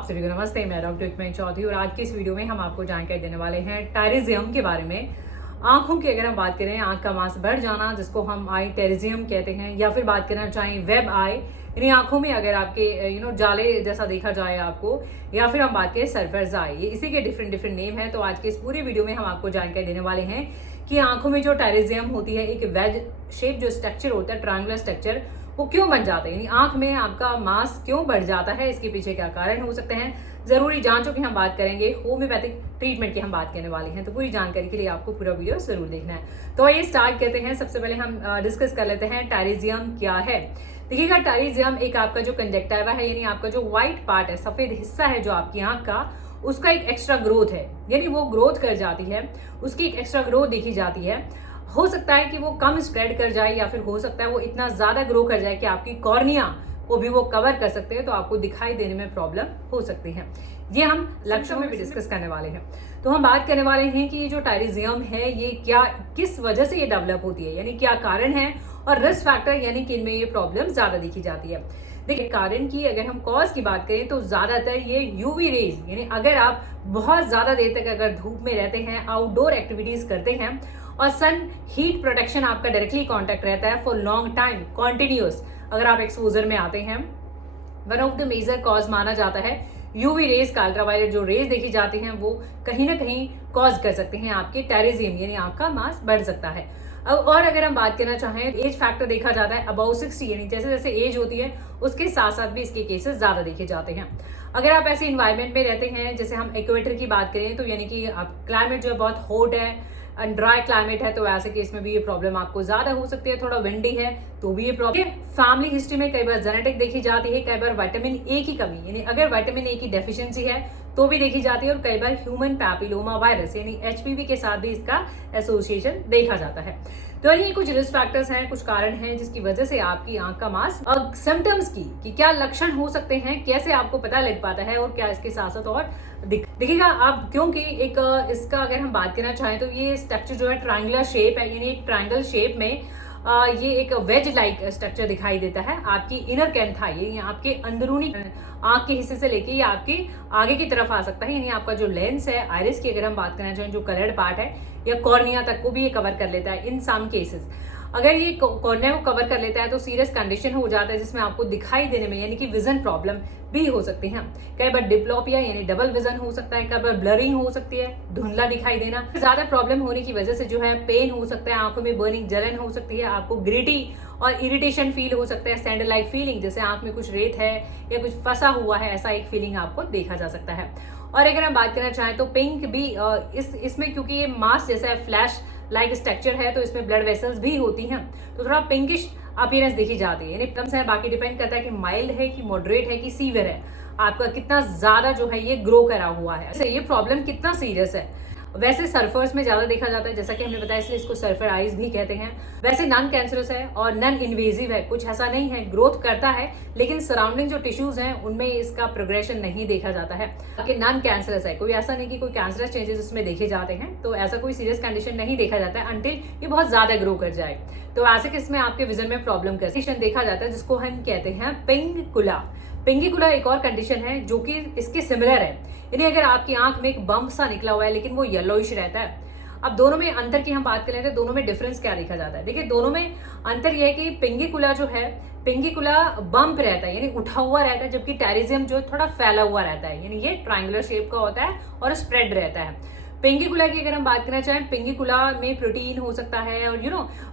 सभी को नमस्ते। मैं डॉक्टर इकमैन चौधरी और आज की इस वीडियो में हम आपको जानकारी देने वाले हैं टायरिज्म के बारे में। आंखों की अगर हम बात करें, आंख का मांस बढ़ जाना जिसको हम आई टेरिज्म कहते हैं, या फिर बात करना चाहें वेब आई, यानी आंखों में अगर आपके जाले जैसा देखा जाए आपको, या फिर हम बात करें सरफेस आई, इसी के डिफरेंट नेम है। तो आज के इस पूरे वीडियो में हम आपको जानकारी देने वाले हैं कि आंखों में जो टायरिज्म होती है, एक वेज शेप जो स्ट्रक्चर होता है, ट्रायंगुलर स्ट्रक्चर, वो क्यों बन जाता है, यानी आंख में आपका मांस क्यों बढ़ जाता है, इसके पीछे क्या कारण हो सकते हैं। जरूरी जांचों की हम बात करेंगे, होम्योपैथिक ट्रीटमेंट की हम बात करने वाले हैं। तो पूरी जानकारी के लिए आपको पूरा वीडियो जरूर देखना है। तो आइए स्टार्ट करते हैं। सबसे पहले हम डिस्कस कर लेते हैं टायरिज्म क्या है। देखिएगा, टायरिज्म एक आपका जो कंजक्टिवा है, यानी आपका जो व्हाइट पार्ट है, सफेद हिस्सा है जो आपकी आंख का, उसका एक एक्स्ट्रा ग्रोथ है, यानी वो ग्रोथ कर जाती है, उसकी एक एक्स्ट्रा ग्रोथ देखी जाती है। हो सकता है कि वो कम स्प्रेड कर जाए, या फिर हो सकता है वो इतना ज्यादा ग्रो कर जाए कि आपकी कॉर्निया को भी वो कवर कर सकते हैं, तो आपको दिखाई देने में प्रॉब्लम हो सकती है। ये हम लक्षणों में भी डिस्कस करने वाले हैं। तो हम बात करने वाले हैं कि ये जो टायरिज्म है, ये क्या, किस वजह से ये डेवलप होती है, यानी क्या कारण है, और रिस्क फैक्टर यानी कि इनमें ये प्रॉब्लम ज्यादा दिखी जाती है। देखिए, कारण की अगर हम कॉज की बात करें तो ज्यादातर ये यूवी रेज, यानी अगर आप बहुत ज्यादा देर तक अगर धूप में रहते हैं, आउटडोर एक्टिविटीज करते हैं, और सन हीट प्रोटेक्शन आपका डायरेक्टली कांटेक्ट रहता है फॉर लॉन्ग टाइम कॉन्टिन्यूस, अगर आप एक्सपोजर में आते हैं, one of the major cause माना जाता है यूवी रेज का। अल्ट्रावायलेट जो रेज देखी जाती हैं वो कहीं ना कहीं कॉज कर सकते हैं आपके टायरिज्म, यानी आपका मांस बढ़ सकता है। और अगर हम बात करना चाहें, एज फैक्टर देखा जाता है अबाउट 60, यानी जैसे जैसे एज होती है उसके साथ साथ भी इसके केसेस ज्यादा देखे जाते हैं। अगर आप ऐसे इन्वायरमेंट में रहते हैं, जैसे हम इक्वेटर की बात करें, तो यानी कि क्लाइमेट जो है बहुत हॉट है, ड्राई क्लाइमेट है, तो ऐसे केस में भी ये प्रॉब्लम आपको ज्यादा हो सकती है। थोड़ा विंडी है तो भी ये प्रॉब्लम। फैमिली हिस्ट्री में कई बार जेनेटिक देखी जाती है, कई बार विटामिन ए की कमी, यानी अगर विटामिन ए की डेफिशिएंसी है तो भी देखी जाती है, और कई बार ह्यूमन पैपिलोमा वायरस यानी एचपीवी के साथ भी इसका एसोसिएशन देखा जाता है। तो ये कुछ रिस्क फैक्टर्स हैं, कुछ कारण हैं जिसकी वजह से आपकी आंख का मांस, और सिम्टम्स की कि क्या लक्षण हो सकते हैं, कैसे आपको पता लग पाता है, और क्या इसके साथ साथ और देखिएगा आप, क्योंकि एक इसका अगर हम बात करना चाहें तो ये स्ट्रक्चर जो है ट्रायंगुलर शेप है, यानी एक ट्रायंगल शेप में ये एक वेज लाइक स्ट्रक्चर दिखाई देता है आपकी इनर कैंथाई, यानी आपके अंदरूनी आंख के हिस्से से लेके ये आपके आगे की तरफ आ सकता है, यानी आपका जो लेंस है आइरिस की अगर हम बात करना चाहें, जो कलर्ड पार्ट है, या कॉर्निया तक को भी ये कवर कर लेता है। इन सम केसेस अगर ये कॉर्निया को कवर कर लेता है तो सीरियस कंडीशन हो जाता है, जिसमें आपको दिखाई देने में यानी कि विजन प्रॉब्लम भी हो सकती है। कई बार डिप्लोपिया यानी डबल विजन हो सकता है, कई बार ब्लरिंग हो सकती है, धुंधला दिखाई देना। ज्यादा प्रॉब्लम होने की वजह से जो है पेन हो सकता है, आंखों में बर्निंग जलन हो सकती है, आपको ग्रिटी और इरिटेशन फील हो सकता है, सैंड लाइक फीलिंग, जैसे आंख में कुछ रेत है या कुछ फंसा हुआ है, ऐसा एक फीलिंग आपको देखा जा सकता है। और अगर हम बात करना चाहें तो पिंक भी इसमें, क्योंकि ये मास जैसा है, फ्लैश लाइक स्ट्रक्चर है, तो इसमें ब्लड वेसल्स भी होती हैं, तो थोड़ा पिंकिश अपीयरेंस देखी जाती है। यानी प्रॉब्लम्स है, बाकी डिपेंड करता है कि माइल्ड है कि मॉडरेट है कि सीवियर है, आपका कितना ज्यादा जो है ये ग्रो करा हुआ है, ये प्रॉब्लम कितना सीरियस है। वैसे सर्फर्स में ज्यादा देखा जाता है, जैसा कि हमने बताया, इसलिए इसको सर्फर आइज भी कहते हैं। वैसे नॉन कैंसरस है और नॉन इन्वेजिव है, कुछ ऐसा नहीं है, ग्रोथ करता है, लेकिन सराउंडिंग जो टिश्यूज हैं उनमें इसका प्रोग्रेशन नहीं देखा जाता है। कि नॉन कैंसरस है, कोई ऐसा नहीं कि कोई कैंसरस चेंजेस उसमें देखे जाते हैं, तो ऐसा कोई सीरियस कंडीशन नहीं देखा जाता है अंटिल ये बहुत ज्यादा ग्रो कर जाए। तो ऐसे केस में आपके विजन में प्रॉब्लम का देखा जाता है, जिसको हम कहते हैं पिंगिकुला। पिंगिकुला एक और कंडीशन है जो कि इसके सिमिलर है, यानी अगर आपकी आंख में एक बम्प सा निकला हुआ है लेकिन वो येलोइश रहता है। अब दोनों में अंतर की हम बात करें तो दोनों में डिफरेंस क्या देखा जाता है। देखिए, दोनों में अंतर यह है कि पिंगिकुला जो है, पिंगिकुला बम्प रहता है, यानी उठा हुआ रहता है, जबकि टायरिज्म जो थोड़ा फैला हुआ रहता है, यानी ये ट्रायंगुलर शेप का होता है और स्प्रेड रहता है। पिंगिकुला की अगर हम बात करना चाहें, पिंगिकुला में प्रोटीन हो सकता है, और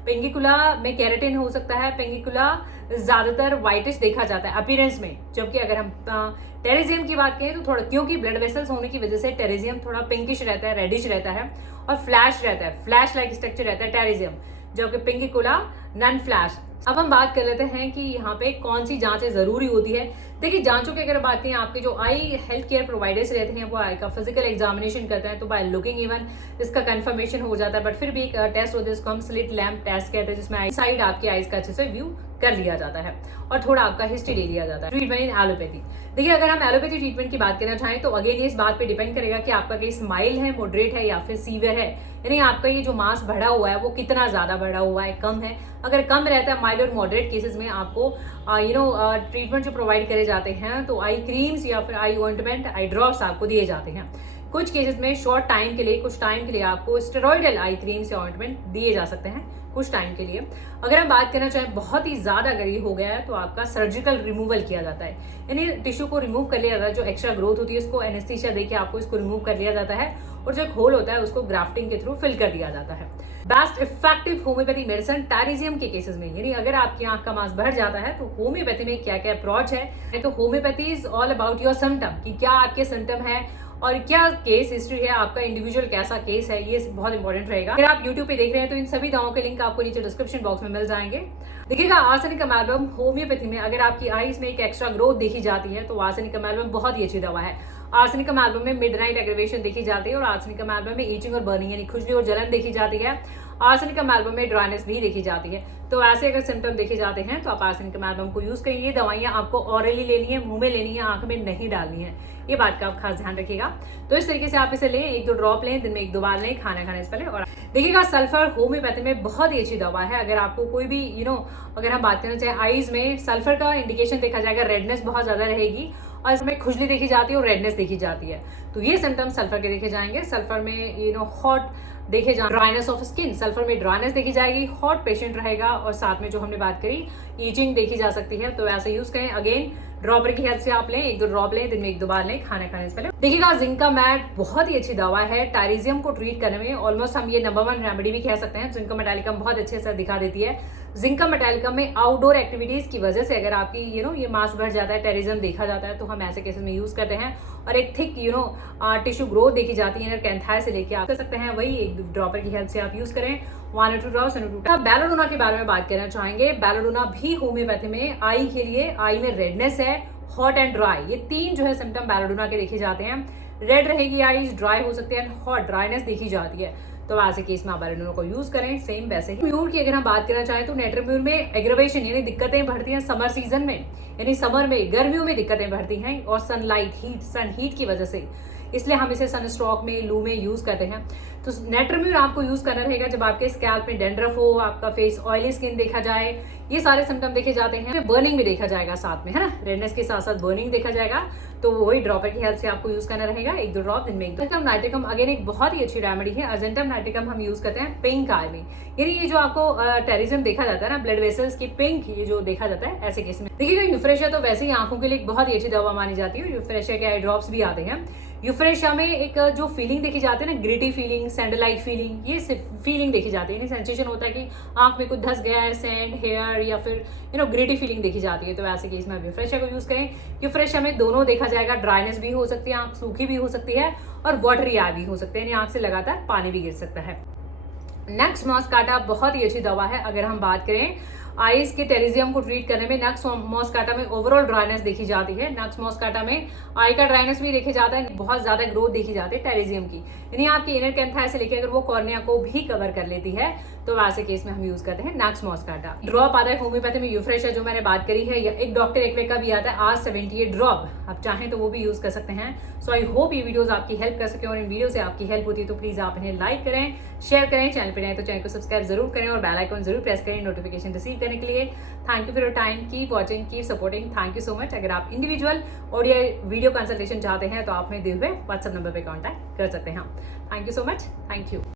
पिंगिकुला में कैरेटिन हो सकता है। पिंगिकुला ज्यादातर व्हाइटिश देखा जाता है अपीयरेंस में, जबकि अगर हम टेरिज्म की बात करें तो थोड़ा, क्योंकि ब्लड वेसल्स होने की वजह से टेरिज्म थोड़ा पिंकिश रहता है, रेडिश रहता है, और फ्लैश रहता है, फ्लैश लाइक स्ट्रक्चर रहता है टेरिज्म, जबकि पिंगिकुला नॉन फ्लैश। अब हम बात कर लेते हैं कि यहाँ पे कौन सी जांचें जरूरी होती है। देखिए, जांचों की अगर बात करें, आपके जो आई हेल्थ केयर प्रोवाइडर्स रहते हैं वो आई का फिजिकल एग्जामिनेशन करते हैं, तो बाय लुकिंग इवन इसका कंफर्मेशन हो जाता है। बट फिर भी एक टेस्ट होता है जिसको हम स्लिट लैम्प टेस्ट कहते हैं, जिसमें आई साइड आपकी आईज का अच्छे से व्यू कर लिया जाता है और थोड़ा आपका हिस्ट्री ले लिया जाता है। ट्रीटमेंट इन एलोपैथी, देखिए अगर हम एलोपैथी ट्रीटमेंट की बात करना चाहें तो अगेन ये इस बात पे डिपेंड करेगा कि आपका केस माइल्ड है, मॉडरेट है या फिर सीवियर है, यानी आपका ये जो मास बढ़ा हुआ है वो कितना ज्यादा बढ़ा हुआ है, कम है। अगर कम रहता है माइल्ड और मॉडरेट केसेस में आपको ट्रीटमेंट जो प्रोवाइड करे जाते हैं तो आई क्रीम्स या फिर आई ऑइंटमेंट, आई ड्रॉप्स आपको दिए जाते हैं। कुछ केसेस में शॉर्ट टाइम के लिए, कुछ टाइम के लिए आपको स्टेरॉइडल आई क्रीम्स या ऑइंटमेंट दिए जा सकते हैं कुछ टाइम के लिए। अगर हम बात करना चाहें बहुत ही ज्यादा अगर ये हो गया है तो आपका सर्जिकल रिमूवल किया जाता है, यानी टिश्यू को रिमूव कर लिया जाता है। जो एक्स्ट्रा ग्रोथ होती है उसको एनेस्थीसिया देके आपको इसको रिमूव कर लिया जाता है और जो एक होल होता है उसको ग्राफ्टिंग के थ्रू फिल कर दिया जाता है। बेस्ट इफेक्टिव होम्योपैथी मेडिसिन टायरिजियम के केसेस में, यानी अगर आपकी आंख का मांस बढ़ जाता है तो होम्योपैथी में क्या क्या अप्रोच है। तो homeopathy is all about your symptom, कि क्या आपके सिम्टम है और क्या केस हिस्ट्री है, आपका इंडिविजुअल कैसा केस है, ये बहुत इंपॉर्टेंट रहेगा। अगर आप यूट्यूब पे देख रहे हैं तो इन सभी दवाओं के लिंक आपको नीचे डिस्क्रिप्शन बॉक्स में मिल जाएंगे। देखिएगा आर्सेनिक अमेल्गम होम्योपैथी में अगर आपकी आईज में एक एक्स्ट्रा ग्रोथ देखी जाती है तो आर्सेनिक अमेल्गम बहुत ही अच्छी दवा है। आर्सेनिक अमेल्गम में मिडनाइट एग्रीवेशन देखी जाती है और आर्सेनिक अमेल्गम में ईचिंग और बर्निंग यानी खुजली और जलन देखी जाती है। आर्सेनिक अमेल्गम में ड्राइनेस भी देखी जाती है। तो ऐसे अगर सिम्टम देखे जाते हैं तो आप आर्सेनिक अमेल्गम को यूज करिए। दवाइयां आपको ऑरली लेनी है, मुंह में लेनी है, आंख में नहीं डालनी है, ये बात का आप खास ध्यान रखिएगा। तो इस तरीके से आप इसे लें, 1-2 ड्रॉप लें, दिन में 1-2 बार लें खाना खाने से पहले। और देखिएगा सल्फर होम्योपैथी में बहुत ही अच्छी दवा है। अगर आपको कोई भी अगर हम बात करना चाहें आईज में सल्फर का इंडिकेशन देखा जाएगा, रेडनेस बहुत ज्यादा रहेगी और इसमें खुजली देखी जाती है और रेडनेस देखी जाती है, तो ये सिम्टम्स सल्फर के देखे जाएंगे। सल्फर में हॉट देखे जाए, ड्राइनेस ऑफ स्किन, सल्फर में ड्राइनेस देखी जाएगी, हॉट पेशेंट रहेगा और साथ में जो हमने बात करी ईचिंग देखी जा सकती है। तो ऐसे यूज करें। अगेन ड्रॉपर की हेल्प से आप लें, 1-2 ड्रॉप लें, दिन में 1-2 बार लें खाना खाने से पहले। देखिएगा जिंका मैट बहुत ही अच्छी दवा है टायरिजियम को ट्रीट करने में। ऑलमोस्ट हम ये नंबर 1 रेमेडी भी कह सकते हैं। जिंका मेटालिकम बहुत अच्छे से दिखा देती है। जिंका मेटालिकम में आउटडोर एक्टिविटीज की वजह से अगर आपकी ये मास बढ़ जाता है, टेरिज्म देखा जाता है, तो हम ऐसे केसेस में यूज करते हैं और एक थिक टिश्यू ग्रोथ देखी जाती है कैंथाई से लेके आप कर सकते हैं, वही एक ड्रॉपर की हेल्प से आप यूज करें 1 or 2 ड्रॉप्स। बेलाडोना के बारे में बात करना चाहेंगे। बेलाडोना भी होम्योपैथी में आई के लिए, आई में रेडनेस है, हॉट एंड ड्राई, ये 3 जो है सिम्टम बेलाडोना के देखे जाते हैं। रेड रहेगी आईज, ड्राई हो सकते हैं, हॉट ड्राइनेस देखी जाती है। तो ऐसे केस में आप बेलाडोना को यूज करें। सेम वैसे ही म्यूर की अगर हम बात करना चाहें तो नेट्रोम्यूर में एग्रेवेशन यानी दिक्कतें बढ़ती हैं समर सीजन में, यानी समर में गर्मियों में दिक्कतें बढ़ती हैं और सनलाइट हीट, सन हीट की वजह से, इसलिए हम इसे सनस्ट्रोक में, लू में यूज करते हैं। तो नेट्रोम्यूर आपको यूज करना रहेगा जब आपके स्कैल्प में डेंड्रफ हो, आपका फेस ऑयली स्किन देखा जाए, ये सारे सिम्टम देखे जाते हैं। बर्निंग भी देखा जाएगा साथ में, है ना, रेडनेस के साथ साथ बर्निंग देखा जाएगा, तो वही ड्रॉपर की हेल्प से आपको यूज करना रहेगा 1-2 ड्रॉप दिन में। अर्जेंटम नाइट्रिकम अगेन एक बहुत ही अच्छी रेमेडी है। अर्जेंटम नाइट्रिकम हम यूज करते हैं पिंक आई में, यानी ये जो आपको टेरिज्म देखा जाता है ना, ब्लड वेसल्स की पिंक, ये जो देखा जाता है ऐसे केस में। देखिएगा यूफ्रेशिया तो वैसे ही आंखों के लिए एक बहुत ही अच्छी दवा मानी जाती है। यूफ्रेशिया के आई ड्रॉप्स भी आते हैं। यूफ्रेशिया में एक जो फीलिंग देखी जाती है ना, ग्रिटी फीलिंग, सैंडलाइट फीलिंग, ये फीलिंग देखी जाती है, सेंसेशन होता है कि आंख में कुछ धस गया है, सैंड, हेयर या फिर ग्रिटी फीलिंग देखी जाती है। तो ऐसे केस में आप यूफ्रेशिया को यूज करें। यूफ्रेशिया में दोनों देखा जाएगा, ड्राइनेस भी हो सकती है, आंख सूखी भी हो सकती है और वाटरी आई भी हो सकते हैं, आंख से लगातार पानी भी गिर सकता है। नक्स मॉस्काटा बहुत ही अच्छी दवा है। अगर हम बात करें आईज के टेरिजियम को ट्रीट करने में, नक्स मॉस्काटा में ओवरऑल ड्राइनेस देखी जाती है। नक्स मॉस्काटा में आई का ड्राइनेस भी देखा जाता है, बहुत ज्यादा ग्रोथ देखी जाती है टेरिजियम की, यानी आपकी इनर कैंथाई से लेकर अगर वो कॉर्निया को भी कवर कर लेती है, तो ऐसे केस में हम यूज करते हैं नक्स मॉस्काटा। ड्रॉप आता है होम्योपैथी में यूफ्रेशिया जो मैंने बात करी है, या एक डॉक्टर एक्वे का भी आता है R78 ड्रॉप, आप चाहें तो वो भी यूज कर सकते हैं। सो आई होप ये वीडियोस आपकी हेल्प कर सके और इन वीडियो से आपकी हेल्प होती है तो प्लीज आप इन्हें लाइक करें, शेयर करें, चैनल पर नए तो चैनल को सब्सक्राइब जरूर करें और बेल आइकन जरूर प्रेस करें नोटिफिकेशन रिसीव करने के लिए। Thank you for your time, keep watching, keep supporting, thank you so much. अगर आप इंडिविजुअल और या वीडियो कंसल्टेशन चाहते हैं तो आप हमें दिए हुए व्हाट्सएप नंबर पर कॉन्टैक्ट कर सकते हैं। Thank you so much, thank you.